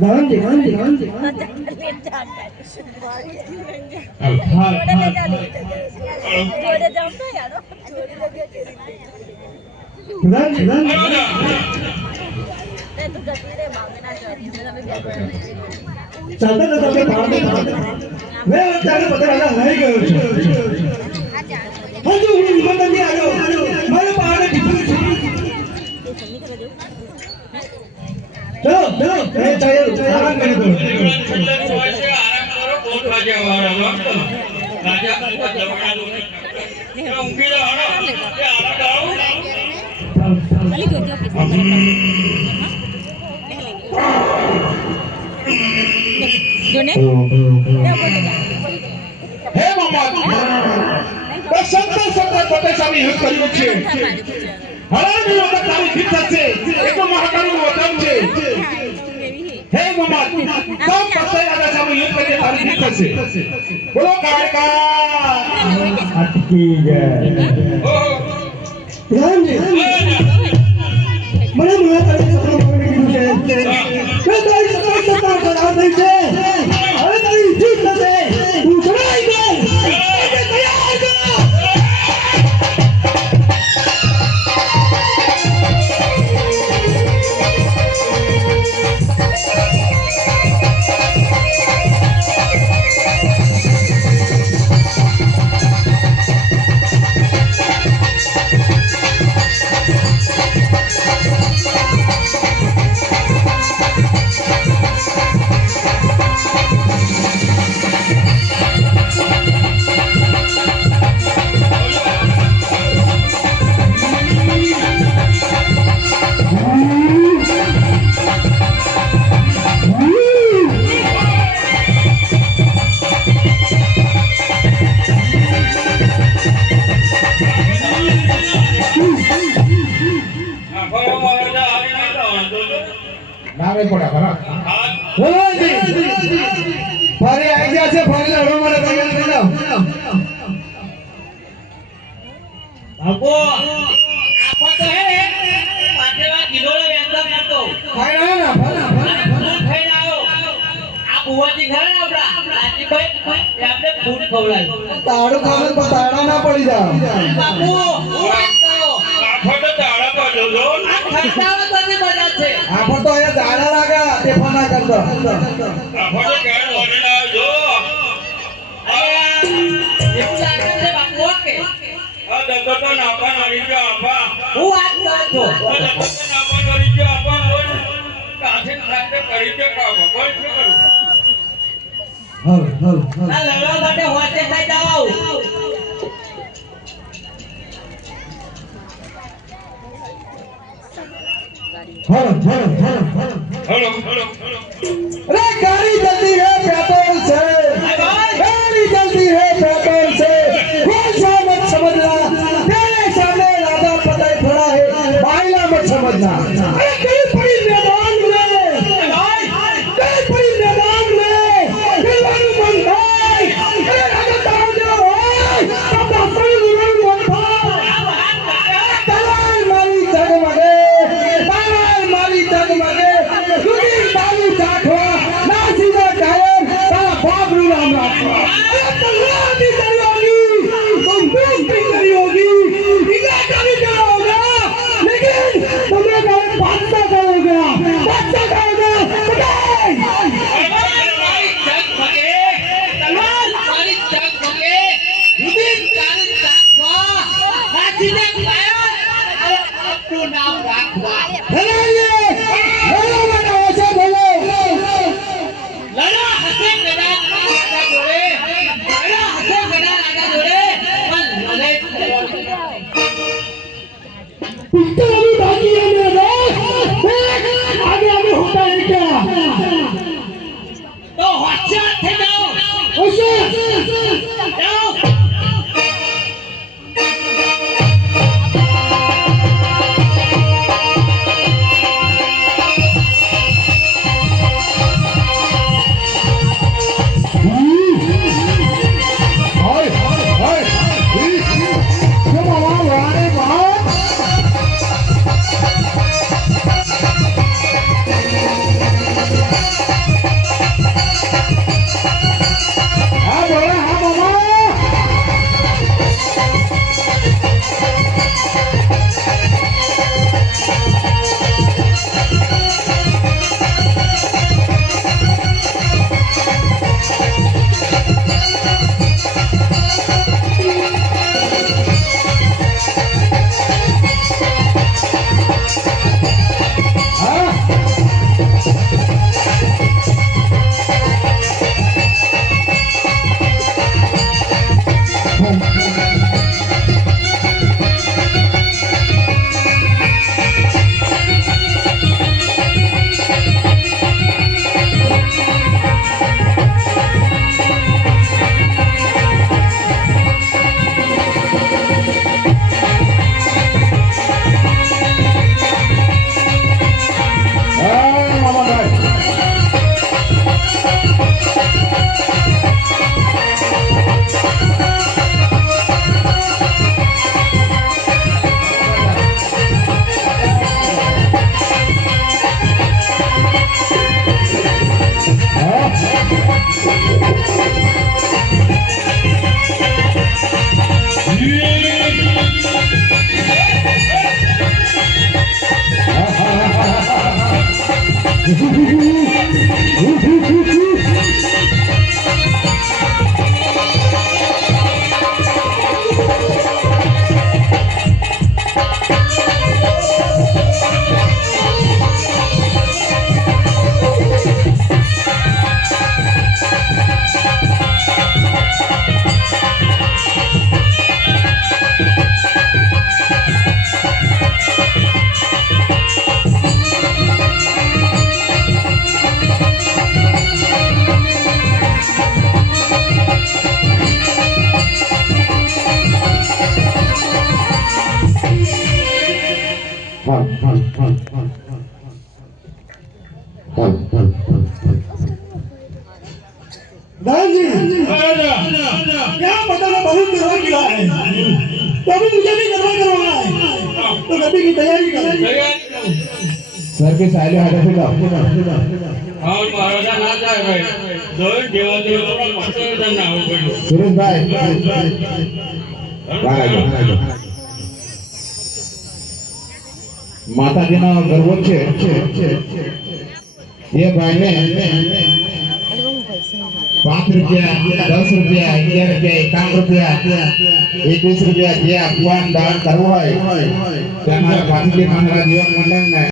गांधी गांधी गांधी चलता चलता मैं तेरे पता लगा नहीं गयो हाँ जो हिम्मत नहीं आ जाओ मेरे पहाड़ चलो चलो चाहिए आराम करो बहुत राजा वाला राजा उंगली लगाना ये आराम हे मामा तो सत्तर सत्तर पते सामी युद्ध કર્યું છે હરામી વખત તારી જીત થશે એક મહાકાળી વતન છે હે મામા તો પતે આદા સામી યુદ્ધ કરી તારી જીત થશે બોલો કાળકા અટકી જાય રામજી મને મુલા તારી સપનું પકડી દીધું છે મેં તારી સત્તા કરા દઈ છે હવે તારી જીત થશે તું છોડાઈ ગયો તૈયાર કર नावे पड़ा बरा बोलो जी फारे आई गया से फारे लड़ो मारे तैयार कर लो आपको आपको तो है पाटेवा किलो व्यंदा करतो खाई ना ना फला फूड खाई ना आओ आप बुवाजी घर ना आपला आजी भाई आपने फूड खवलाय ताड़ो खावे तो ताड़ा ना पड़ी जा बापू आफो तो ताड़ा को जो खटावा तो नहीं बजा छे आफो तो ये ताड़ा लागा ते फना कर दो आफो तो केन होने ना जो ये लागे से बापू के आ दत्तो तो नापा नरी जो आपा હું વાત કરું છું દત્તો તો નાપા નરી जो आपा હોય કાઠે ખાતે કરી દે કામ કોઈ શું કરું હલ હલ આ લડવા માટે હોતે થઈ જાવ हेलो हेलो हेलो अरे गाड़ी जल्दी है पेट्रोल से गाड़ी जल्दी है पेट्रोल से कौन सा मत समझना तेरे सामने राजा पता खड़ा है बाइला मत समझना अरे कई बड़ी मैदान में कई बड़ी मैदान में दिलवारू मन भाई अरे राजा ताऊ जो है तब असली गुरु मन भाई तलाल मारी जगमगे जगमगे दुनिया बालू चाखवा ना सीधा क्या पता मैं बहुत करवा गिरा है तो अभी मुझे भी करवाना है तो गद्दी की तैयारी कर सर के साइले हटा से और महाराजा ना जाए भाई दो देवा देवा का मस्त ना हो गयो सुरेश भाई माता जी ना गर्व छे ये भाई ने 5 रुपया 10 रुपया 11 रुपया 51 रुपया 21 रुपया જે આપવાન દાન કરવું હોય તેના ભાગી માનવા જીવન મંડળ ને